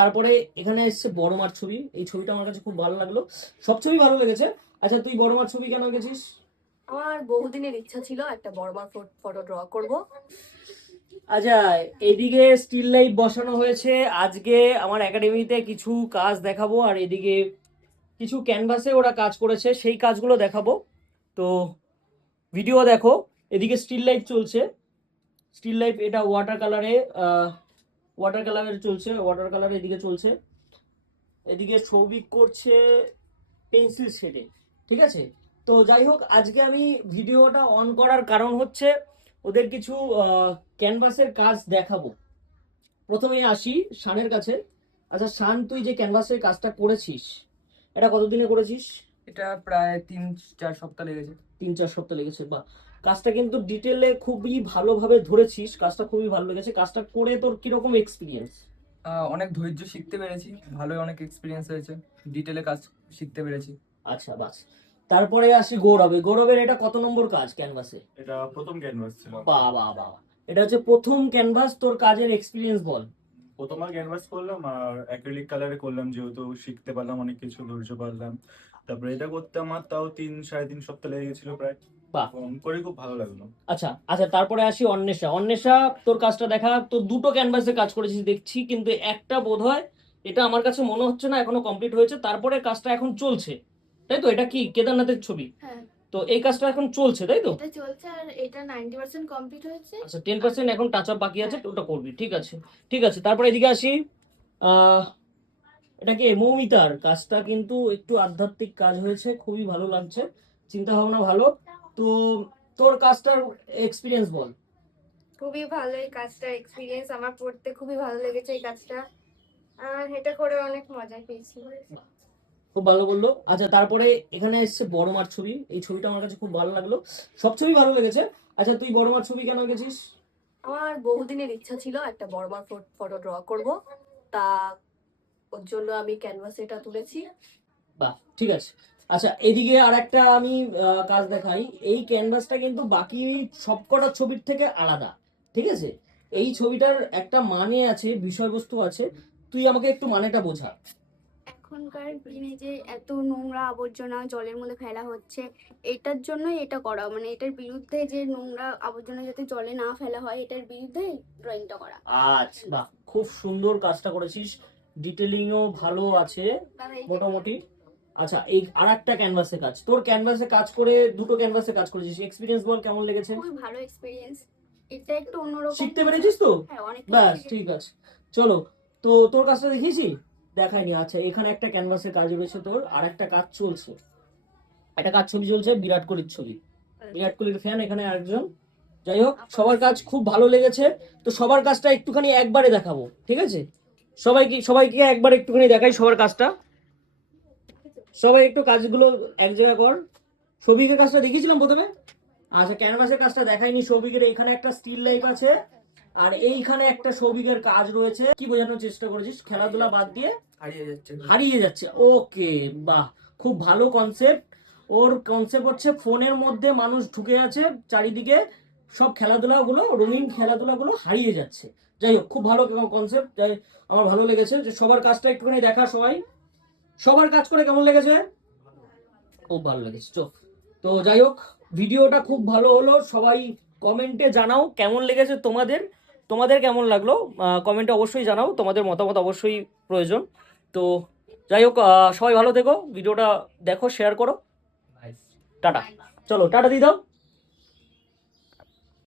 তারপরে এখানে এসছে বড় মার ছবি। এই ছবিটা আমার কাছে খুব ভালো লাগলো, সব ছবি ভালো লেগেছে। আচ্ছা, তুই বড় মার ছবি কেন এঁকেছিস? আমার বহুদিনের ইচ্ছা ছিল একটা বড় বড় ফটো ড্র করব। আচ্ছা, এদিকে স্টিল লাইফ বসানো হয়েছে। আজকে আমার একাডেমিতে কিছু কাজ দেখাবো, আর এদিকে কিছু ক্যানভাসে ওরা কাজ করেছে, সেই কাজগুলো দেখাবো। তো ভিডিও দেখো। এদিকে স্টিল লাইফ চলছে। স্টিল লাইফ এটা ওয়াটার কালারের চলছে, ওয়াটার কালার এদিকে চলছে। এদিকে সৌভিক করছে পেন্সিল শেডে। ঠিক আছে। তো যাই হোক, আজকে আমি ভিডিওটা অন করার কারণ হচ্ছে ওদের কিছু ক্যানভাসের কাজ দেখাবো। প্রথমে আসি শানের কাছে। আচ্ছা শান, তুই যে ক্যানভাসের কাজটা করেছিস, এটা কতদিনে করেছিস? এটা প্রায় 3-4 সপ্তাহ লেগেছে। 3-4 সপ্তাহ লেগেছে, বা কাজটা কিন্তু ডিটেলে খুবই ভালোভাবে ধরেছিস, কাজটা খুবই ভালো লেগেছে। কাজটা করে তোর কিরকম এক্সপিরিয়েন্স? অনেক ধৈর্য শিখতে পেরেছি, ভালোই অনেক এক্সপিরিয়েন্স হয়েছে, ডিটেলে কাজ শিখতে পেরেছি। আচ্ছা বাস। তারপরে আসি গৌরবের এটা কত নম্বর কাজ ক্যানভাসে? এটা প্রথম ক্যানভাস ছিল। বাহ বাহ বাহ, এটা হচ্ছে প্রথম ক্যানভাস। তোর কাজের এক্সপিরিয়েন্স বল। প্রথমবার ক্যানভাস করলাম আর অ্যাক্রিলিক কালারে করলাম, যেহেতু শিখতে পারলাম অনেক কিছু, ধৈর্য পারলাম। তারপরে এটা করতে আমার তাও 3-3.5 সপ্তাহ লেগে গেছিল প্রায়। বাহ। করে খুব ভালো লাগলো। আচ্ছা আচ্ছা, তারপরে আসি অন্বেষা, তোর কাজটা দেখা। তো দুটো ক্যানভাসে কাজ করেছিস দেখছি, কিন্তু একটা বোধহয় এটা আমার কাছে মনে হচ্ছে না এখনো কমপ্লিট হয়েছে। তারপরে কাজটা এখন চলছে, তাই তো? এটা কি কেদারনাথের ছবি? হ্যাঁ, তো এই কাজটা এখন চলছে, তাই তো? এটা চলছে আর এটা 90% কমপ্লিট হয়েছে। আচ্ছা, 10% এখন টাচ আপ বাকি আছে, ওটা করবি। ঠিক আছে ঠিক আছে। তারপরে এদিকে আসি। আহ এটা কি মৌমিতার কাজটা? কিন্তু একটু আধ্যাত্মিক কাজ হয়েছে, খুবই ভালো লাগছে, চিন্তা ভাবনা ভালো। তো তোর কাজটার এক্সপিরিয়েন্স বল। খুবই ভালো এই কাজটা, এক্সপিরিয়েন্স আমার পড়তে খুবই ভালো লেগেছে এই কাজটা, আর এটা করে অনেক মজা পেয়েছি। খুব ভালো বললো। আচ্ছা, তারপরে এখানে এসছে বড় মার ছবি। এই ছবিটা আমার কাছে খুব ভালো লাগলো, সব ছবি ভালো লেগেছে। আচ্ছা, তুই বড় মার ছবি কেন এঁকেছিস? আমার বহুদিনের ইচ্ছা ছিল একটা বড় বড় ফটো ড্র করব, তা ওর জন্য আমি ক্যানভাসে এটা তুলেছি। বাহ, ঠিক আছে। আচ্ছা, এদিকে আর একটা আমি কাজ দেখাই। এই ক্যানভাসটা কিন্তু বাকি সবকটা ছবির থেকে আলাদা। ঠিক আছে। এই ছবিটার একটা মানে আছে, বিষয়বস্তু আছে। তুই আমাকে একটু মানেটা বোঝা। এখনকার দিনে যে এত নোংরা আবর্জনা জলের মধ্যে ফেলা হচ্ছে, এটার জন্যই এটা করা, মানে এটার বিরুদ্ধে, যে নোংরা আবর্জনা যাতে জলে না ফেলা হয় এটার বিরুদ্ধে ড্রয়িংটা করা। আচ্ছা বাহ, খুব সুন্দর কাজটা করেছিস, ডিটেলিংও ভালো আছে মোটামুটি। আচ্ছা, এই আর একটা ক্যানভাসে কাজ, তোর ক্যানভাসে কাজ করে দুটো ক্যানভাসে কাজ করেছিস, এক্সপিরিয়েন্স বল, কেমন লেগেছে? খুবই ভালো এক্সপিরিয়েন্স, এটা একটু অন্যরকম। শিখতে পেরেছিস তো? হ্যাঁ, অনেক কিছু ব্যাস, শিখেছি। ঠিক আছে। চলো। তো তোর কাজটা দেখিয়েছি, দেখাইনি। আচ্ছা, এখানে একটা ক্যানভাসের কাজ রয়েছে তোর, আর একটা কাজ চলছে। একটা কাজ ছবি চলছে, বিরাট কোহলির ছবি। বিরাট কোহলির ফ্যান এখানে আরেকজন। যাই হোক, সবার কাজ খুব ভালো লেগেছে। তো সবার কাজটা একটুখানি একবারে দেখাবো, ঠিক আছে? সবাইকে একবার একটুখানি দেখাই সবার কাজটা। সবাই একটু কাজগুলো এক জায়গায় কর। সৌভিকের কাজটা দেখিয়েছিলাম প্রথমে। আচ্ছা, ক্যানভাসের কাজটা দেখাইনি সৌভিকের। এখানে একটা স্টিল লাইফ আছে, আর এইখানে একটা সৌভিকের কাজ রয়েছে। কি বোঝানোর চেষ্টা করেছিস? খেলাধুলা বাদ দিয়ে হারিয়ে যাচ্ছে। ওকে, বাহ, খুব ভালো কনসেপ্ট। ওর কনসেপ্ট হচ্ছে ফোনের মধ্যে মানুষ ঢুকে আছে, চারিদিকে সব খেলাধুলাগুলো, রঙিন খেলাধুলাগুলো হারিয়ে যাচ্ছে। যাই হোক, খুব ভালো কনসেপ্ট। আমার ভালো লেগেছে। যে সবার কাজটা একটুখানি দেখা সবাই, সবার কাজ করে কেমন লেগেছে? খুব ভালো লেগেছে। তো যাই হোক, ভিডিওটা খুব ভালো হলো। সবাই কমেন্টে জানাও কেমন লেগেছে তোমাদের, তোমাদের কেমন লাগলো কমেন্টে অবশ্যই জানাও। তোমাদের মতামত অবশ্যই প্রয়োজন। তো যাই হোক, সবাই ভালো থেকো, ভিডিওটা দেখো, শেয়ার করো। টাটা। চলো, টাটা দিয়ে দাও।